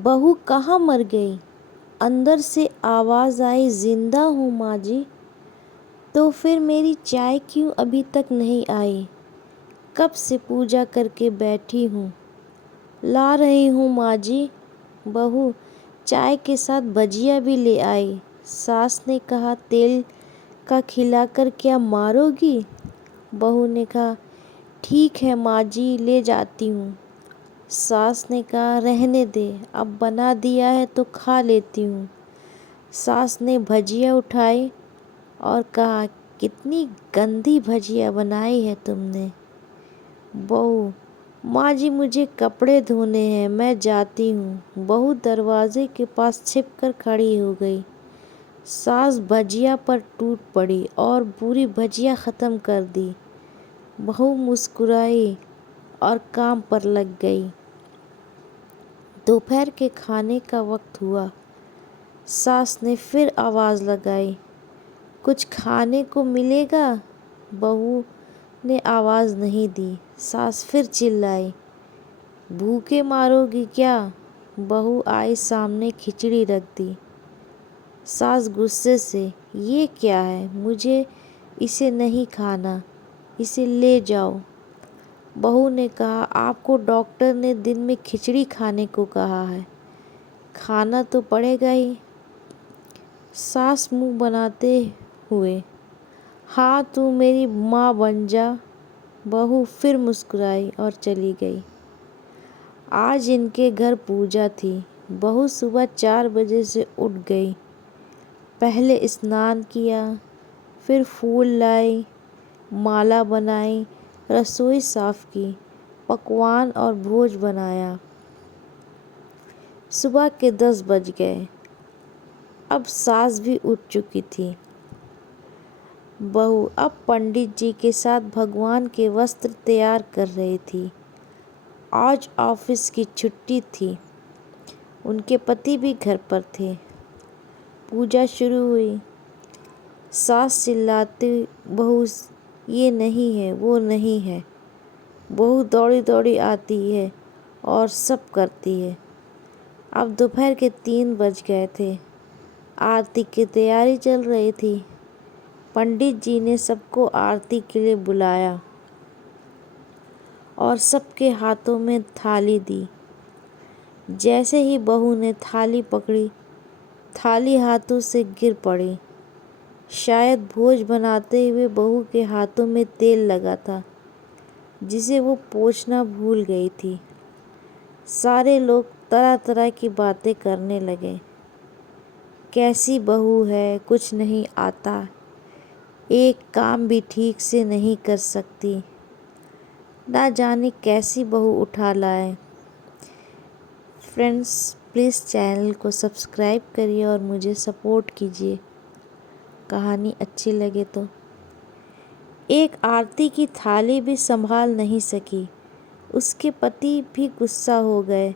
बहू कहाँ मर गई? अंदर से आवाज़ आई, जिंदा हूँ माँ जी। तो फिर मेरी चाय क्यों अभी तक नहीं आई? कब से पूजा करके बैठी हूँ। ला रही हूँ माँ जी। बहू चाय के साथ भजिया भी ले आई। सास ने कहा, तेल का खिलाकर क्या मारोगी? बहू ने कहा, ठीक है माँ जी, ले जाती हूँ। सास ने कहा, रहने दे, अब बना दिया है तो खा लेती हूँ। सास ने भजिया उठाई और कहा, कितनी गंदी भजिया बनाई है तुमने। बहू, माँ जी मुझे कपड़े धोने हैं, मैं जाती हूँ। बहू दरवाजे के पास छिपकर खड़ी हो गई। सास भजिया पर टूट पड़ी और पूरी भजिया ख़त्म कर दी। बहू मुस्कुराई और काम पर लग गई। दोपहर के खाने का वक्त हुआ। सास ने फिर आवाज़ लगाई, कुछ खाने को मिलेगा? बहू ने आवाज़ नहीं दी। सास फिर चिल्लाई, भूखे मारोगी क्या? बहू आई, सामने खिचड़ी रख दी। सास गुस्से से, ये क्या है? मुझे इसे नहीं खाना, इसे ले जाओ। बहू ने कहा, आपको डॉक्टर ने दिन में खिचड़ी खाने को कहा है, खाना तो पड़ेगा ही। सास मुंह बनाते हुए, हाँ तू मेरी माँ बन जा। बहू फिर मुस्कुराई और चली गई। आज इनके घर पूजा थी। बहू सुबह 4 बजे से उठ गई। पहले स्नान किया, फिर फूल लाई, माला बनाई, रसोई साफ की, पकवान और भोज बनाया। सुबह के 10 बज गए। अब सास भी उठ चुकी थी। बहू अब पंडित जी के साथ भगवान के वस्त्र तैयार कर रही थी। आज ऑफिस की छुट्टी थी। उनके पति भी घर पर थे। पूजा शुरू हुई। सास चिल्लाती, बहू ये नहीं है, वो नहीं है। बहू दौड़ी दौड़ी आती है और सब करती है। अब दोपहर के 3 बज गए थे। आरती की तैयारी चल रही थी। पंडित जी ने सबको आरती के लिए बुलाया और सबके हाथों में थाली दी। जैसे ही बहू ने थाली पकड़ी, थाली हाथों से गिर पड़ी। शायद भोज बनाते हुए बहू के हाथों में तेल लगा था, जिसे वो पोंछना भूल गई थी। सारे लोग तरह तरह की बातें करने लगे। कैसी बहू है, कुछ नहीं आता, एक काम भी ठीक से नहीं कर सकती, ना जाने कैसी बहू उठा लाए। फ्रेंड्स, प्लीज़ चैनल को सब्सक्राइब करिए और मुझे सपोर्ट कीजिए। कहानी अच्छी लगे तो। एक आरती की थाली भी संभाल नहीं सकी। उसके पति भी गुस्सा हो गए,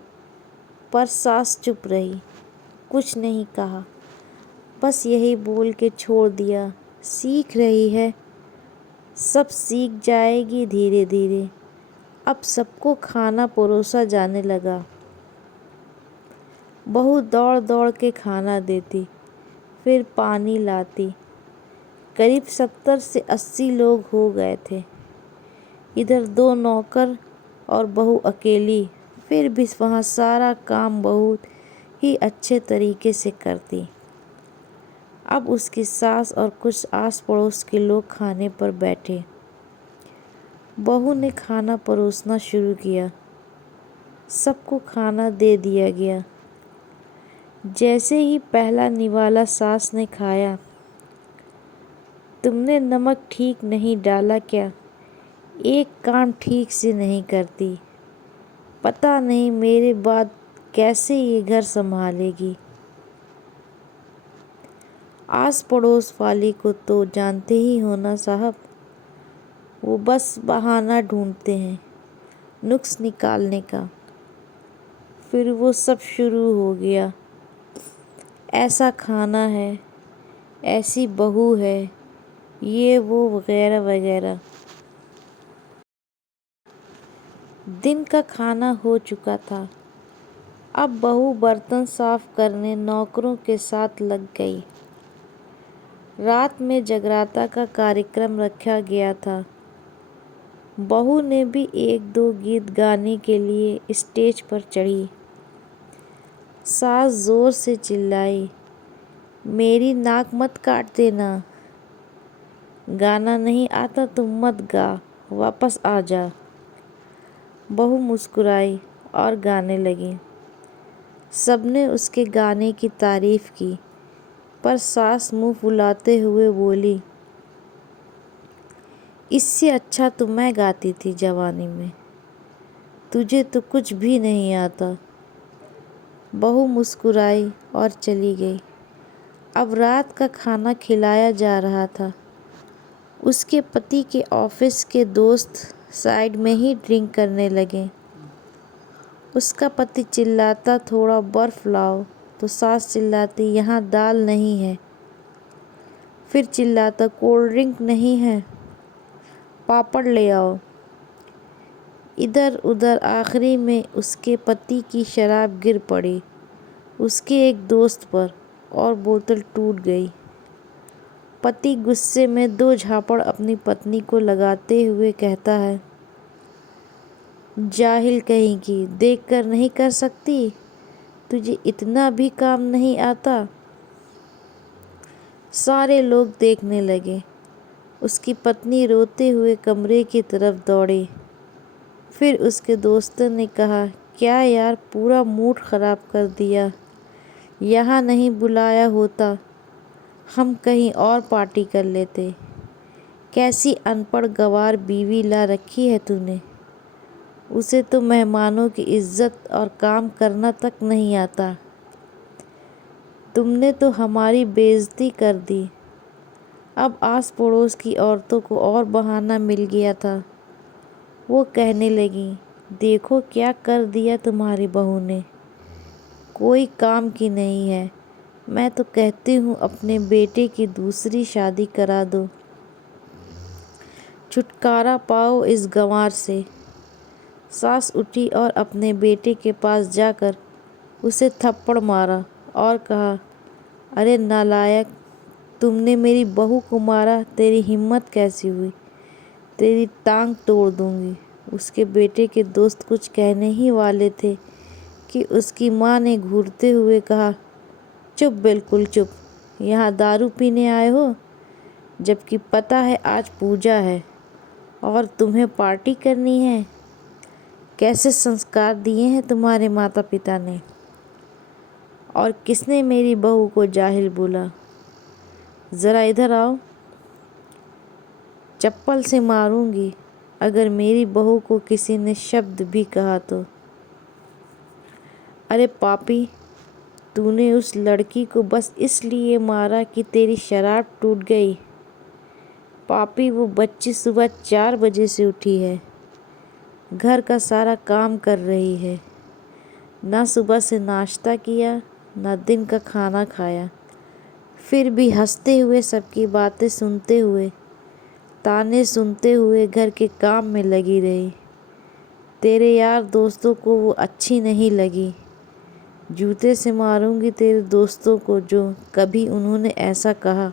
पर सास चुप रही, कुछ नहीं कहा, बस यही बोल के छोड़ दिया, सीख रही है, सब सीख जाएगी धीरे धीरे। अब सबको खाना परोसा जाने लगा। बहू दौड़ दौड़ के खाना देती, फिर पानी लाती। करीब 70 से 80 लोग हो गए थे। इधर 2 नौकर और बहू अकेली, फिर भी वहाँ सारा काम बहुत ही अच्छे तरीके से करती। अब उसकी सास और कुछ आस पड़ोस के लोग खाने पर बैठे। बहू ने खाना परोसना शुरू किया। सबको खाना दे दिया गया। जैसे ही पहला निवाला सास ने खाया, तुमने नमक ठीक नहीं डाला क्या? एक काम ठीक से नहीं करती, पता नहीं मेरे बाद कैसे ये घर संभालेगी। आस पड़ोस वाली को तो जानते ही हो ना साहब, वो बस बहाना ढूंढते हैं नुक्स निकालने का। फिर वो सब शुरू हो गया, ऐसा खाना है, ऐसी बहू है, ये वो वगैरह वगैरह। दिन का खाना हो चुका था। اب بہو برتن صاف کرنے نوکروں کے ساتھ لگ گئی۔ رات میں جگراتا کا کارکرم رکھا گیا تھا۔ بہو نے بھی ایک دو گیت گانے کے لیے اسٹیج پر چڑھی۔ ساس زور سے چلائی، میری ناک مت کاٹ دینا، گانا نہیں آتا تو مت گا، واپس آ جا۔ بہو مسکرائی اور گانے لگی۔ سب نے اس کے گانے کی تعریف کی، پر ساس منہ پھلاتے ہوئے بولی، اس سے اچھا تو میں گاتی تھی جوانی میں، تجھے تو کچھ بھی نہیں آتا۔ بہو مسکرائی اور چلی گئی۔ اب رات کا کھانا کھلایا جا رہا تھا۔ اس کے پتی کے آفس کے دوست سائیڈ میں ہی ڈرنک کرنے لگے۔ اس کا پتی چلاتا، تھوڑا برف لاؤ، تو ساس چلاتی، یہاں دال نہیں ہے۔ پھر چلاتا، کولڈ ڈرنک نہیں ہے، پاپڑ لے آؤ۔ ادھر ادھر، آخری میں اس کے پتی کی شراب گر پڑی اس کے ایک دوست پر اور بوتل ٹوٹ گئی۔ پتی غصے میں دو جھاپڑ اپنی پتنی کو لگاتے ہوئے کہتا ہے، جاہل کہیں کی، دیکھ کر نہیں کر سکتی، تجھے اتنا بھی کام نہیں آتا۔ سارے لوگ دیکھنے لگے۔ اس کی پتنی روتے ہوئے کمرے کی طرف دوڑی۔ پھر اس کے دوستوں نے کہا، کیا یار، پورا موڈ خراب کر دیا، یہاں نہیں بلایا ہوتا، ہم کہیں اور پارٹی کر لیتے۔ کیسی ان پڑھ گنوار بیوی لا رکھی ہے تو نے، اسے تو مہمانوں کی عزت اور کام کرنا تک نہیں آتا۔ تم نے تو ہماری بے عزتی کر دی۔ اب آس پڑوس کی عورتوں کو اور بہانہ مل گیا تھا۔ وہ کہنے لگیں، دیکھو کیا کر دیا تمہاری بہو نے، کوئی کام کی نہیں ہے۔ میں تو کہتی ہوں اپنے بیٹے کی دوسری شادی کرا دو، چھٹکارا پاؤ اس گنوار سے۔ ساس اٹھی اور اپنے بیٹے کے پاس جا کر اسے تھپڑ مارا اور کہا، ارے نالائق، تم نے میری بہو کو مارا، تیری ہمت کیسی ہوئی، تیری ٹانگ توڑ دوں گی۔ اس کے بیٹے کے دوست کچھ کہنے ہی والے تھے کہ اس کی ماں نے گھورتے ہوئے کہا، چپ، بالکل چپ، یہاں دارو پینے آئے ہو، جبکہ پتہ ہے آج پوجا ہے اور تمہیں پارٹی کرنی ہے۔ کیسے سنسکار دیے ہیں تمہارے ماتا پتا نے؟ اور کس نے میری بہو کو جاہل بولا؟ ذرا ادھر آؤ، چپل سے ماروں گی اگر میری بہو کو کسی نے شبد بھی کہا تو۔ ارے پاپی، تو نے اس لڑکی کو بس اس لیے مارا کہ تیری شراب ٹوٹ گئی؟ پاپی، وہ بچی صبح 4 بجے سے اٹھی ہے، گھر کا سارا کام کر رہی ہے، نہ صبح سے ناشتہ کیا، نہ دن کا کھانا کھایا، پھر بھی ہنستے ہوئے سب کی باتیں سنتے ہوئے، تانے سنتے ہوئے گھر کے کام میں لگی رہی۔ تیرے یار دوستوں کو وہ اچھی نہیں لگی۔ جوتے سے ماروں گی تیرے دوستوں کو جو کبھی انہوں نے ایسا کہا۔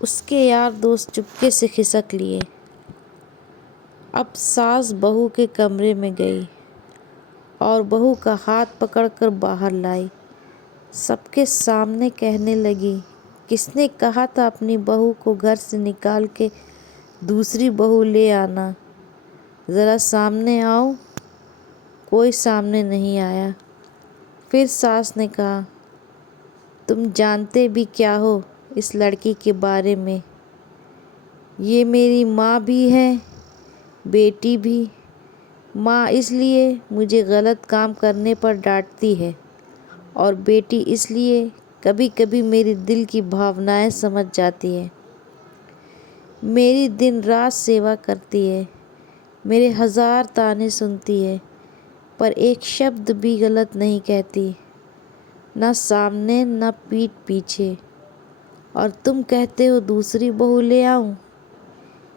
اس کے یار دوست چپکے سے کھسک لیے۔ اب ساس بہو کے کمرے میں گئی اور بہو کا ہاتھ پکڑ کر باہر لائی۔ سب کے سامنے کہنے لگی، کس نے کہا تھا اپنی بہو کو گھر سے نکال کے دوسری بہو لے آنا؟ ذرا سامنے آؤ۔ کوئی سامنے نہیں آیا۔ پھر ساس نے کہا، تم جانتے بھی کیا ہو اس لڑکی کے بارے میں؟ یہ میری ماں بھی ہے، بیٹی بھی۔ ماں اس لیے مجھے غلط کام کرنے پر ڈانٹتی ہے، اور بیٹی اس لیے کبھی کبھی میری دل کی بھاونائیں سمجھ جاتی ہے۔ میری دن رات سیوا کرتی ہے، میرے 1000 تانے سنتی ہے، پر ایک شبد بھی غلط نہیں کہتی، نہ سامنے نہ پیٹھ پیچھے۔ اور تم کہتے ہو دوسری بہو لے آؤں؟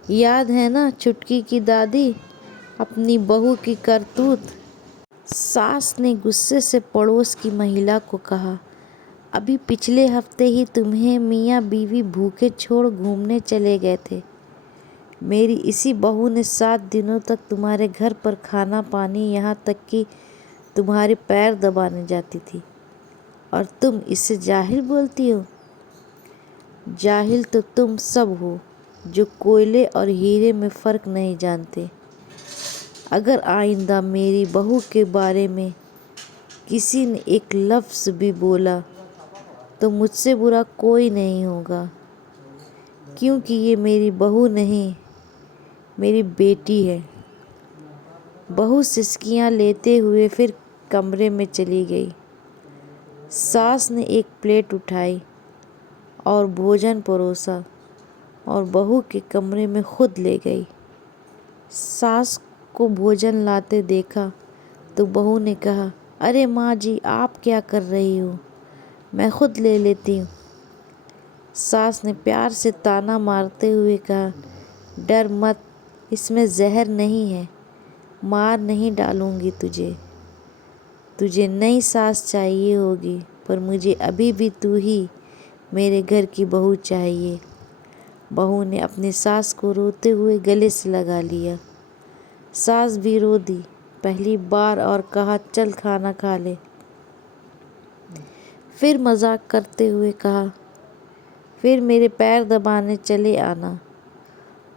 یاد ہے نا چھٹکی کی دادی، اپنی بہو کی کرتوت؟ सास ने गुस्से से पड़ोस की महिला को कहा, अभी पिछले हफ्ते ही तुम्हें मियाँ बीवी भूखे छोड़ घूमने चले गए थे। मेरी इसी बहू ने 7 दिनों तक तुम्हारे घर पर खाना पानी, यहाँ तक कि तुम्हारे पैर दबाने जाती थी, और तुम इसे जाहिल बोलती हो। जाहिल तो तुम सब हो जो कोयले और हीरे में फ़र्क नहीं जानते। अगर आइंदा मेरी बहू के बारे में किसी ने एक लफ्ज़ भी बोला तो मुझसे बुरा कोई नहीं होगा, क्योंकि ये मेरी बहू नहीं, मेरी बेटी है। बहू सिसकियाँ लेते हुए फिर कमरे में चली गई। सास ने एक प्लेट उठाई और भोजन परोसा और बहू के कमरे में खुद ले गई। सास को भोजन लाते देखा तो बहू ने कहा, अरे माँ जी, आप क्या कर रही हो, मैं खुद ले लेती हूँ। सास ने प्यार से ताना मारते हुए कहा, डर मत, इसमें जहर नहीं है, मार नहीं डालूंगी तुझे। तुझे नई सास चाहिए होगी, पर मुझे अभी भी तू ही मेरे घर की बहू चाहिए। बहू ने अपनी सास को रोते हुए गले से लगा लिया। सास भी रो दी पहली बार और कहा, चल खाना खा ले। फिर मजाक करते हुए कहा, फिर मेरे पैर दबाने चले आना,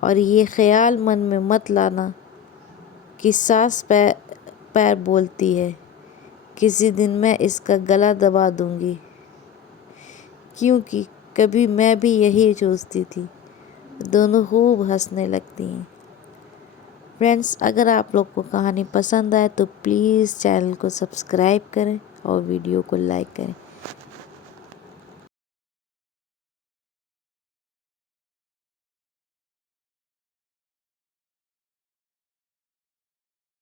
और ये ख्याल मन में मत लाना कि सास पैर बोलती है। किसी दिन मैं इसका गला दबा दूंगी, क्योंकि कभी मैं भी यही सोचती थी। दोनों खूब हंसने लगती हैं। फ्रेंड्स, अगर आप लोग को कहानी पसंद आए तो प्लीज़ चैनल को सब्सक्राइब करें और वीडियो को लाइक करें।